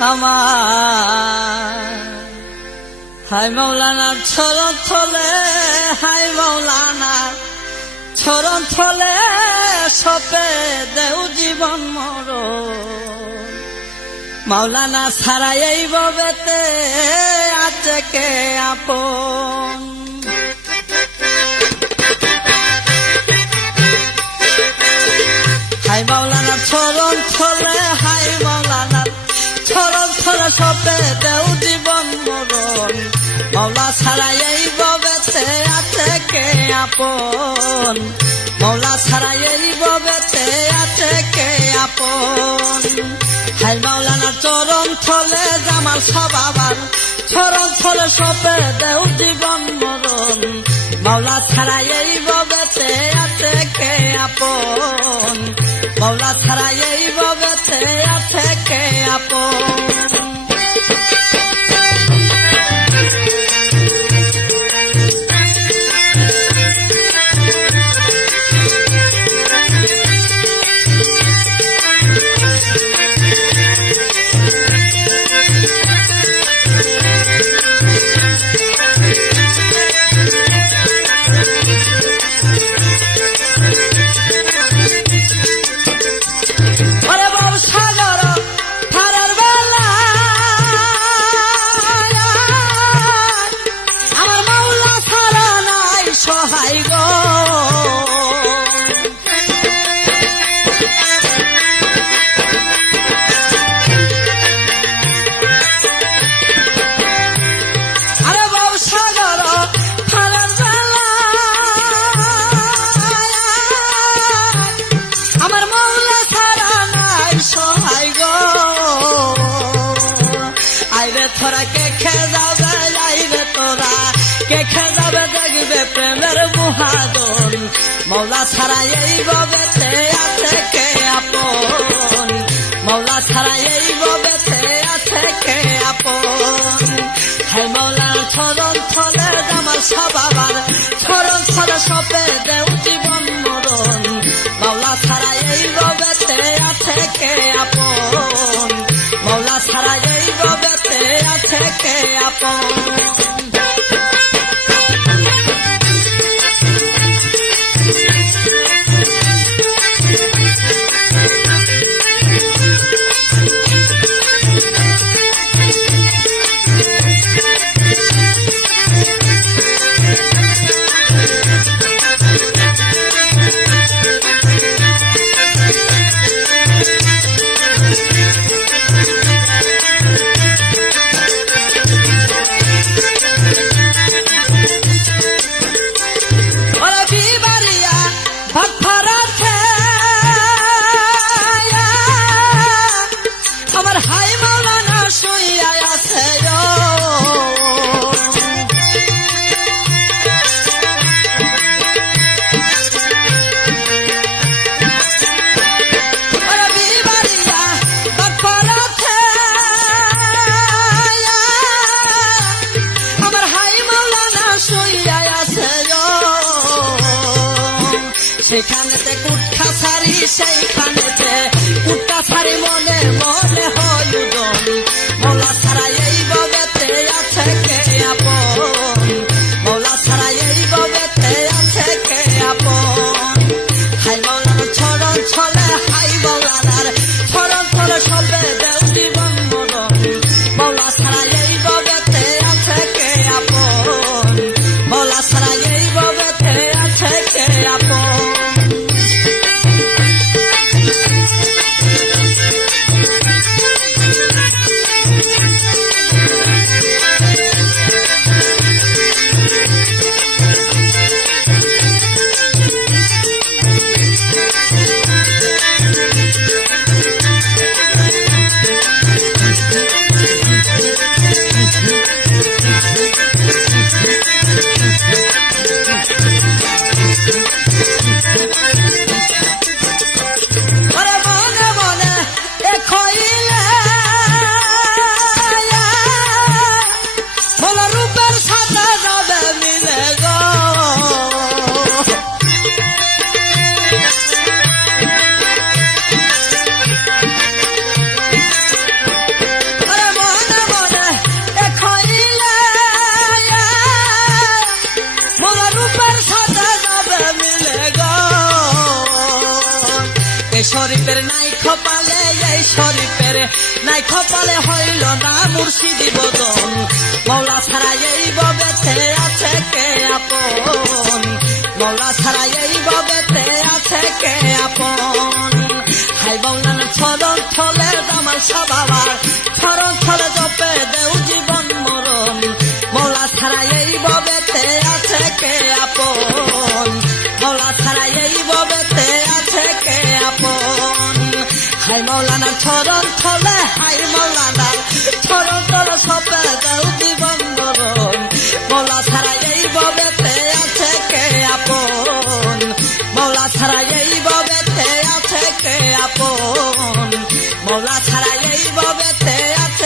আমার হাই মাওলানার চরণ তলে, হাই মাওলানার চরণ তলে সপে দেউ জীবন মরণ। মাওলানা ছাড়া এই ভবেতে আছে কে আপন। হাই মাওলানার চরণ তলে, হাই মাওলানার চরণ তলে সপে দেউ জীবন মরণ। মাওলা ছাড়া এই ভবেতে আছে কে আপন। মাওলা ছাড়া এই ভবেতে আছে কে আপন। হাই মাওলানার চরণ তলে জামাল সবাবার চরণ তলে সপে দেউ জীবন মরণ। মাওলা ছাড়া এই ভবেতে আছে কে আপন। মাওলা ছাড়া এই ভবেতে আছে কে আপন। তোরা কে খে যাবে যাইবে, তোরা কে খে যাবে দেখবে প্রেমের মুহাদন। মাওলা ছাড়া এই ভবেতে আছে কে আপন। মাওলা ছাড়া এই ভবেতে আছে কে আপন। হে মাওলার চরণ তলে জামাল সবাবার চরণ তলে সপে দেউ জীবন মরণ। মাওলা ছাড়া এই ভবেতে আছে কে আপন। মাওলা ছাড়া এই ভবেতে আছে কে আপন। সেখানেতে কুট্টা ছাড়ি, সেইখানেতে কুট্টা ছাড়ি মনে মনে হয় উদন। মাওলা ছাড়া এই ভবেতে আছে কে আপন। মাওলা ছাড়া এই ভবেতে আছে কে আপন। হাই মাওলানার চরণ তলে, হাই মাওলানার চরণ তলে সবে দেউ জীবন মরণ। মাওলা ছাড়া এই ভবেতে আছে কে আপন। মাওলা ছাড়া এই ভবেতে আছে কে আপন। শরীফের নাই খপালে এই শরীফের নাই খপালে হইল না মুর্শিদি বদন মৌলা ছাড়া এই ববেতে আছে কে আপন মৌলা ছাড়া এই ববেতে আছে কে আপন হাই মৌলানা চরণ থলে দামাল সবাবার চরণ থলে জপে দেউ জীবন মরণ মৌলা ছাড়া এই ববেতে আছে কে আপন মৌলা ছাড়া এই ববেতে আছে কে আপন হাই মৌলানা চরণ থলে হাই মৌলানা চরণ থলে জপে দেউ জীবন মরণ মৌলা ছাড়া এই ববেতে আছে কে আপন মৌলা ছাড়া এই ববেতে আছে কে আপন মৌলা ছাড়া এই ববেতে আছে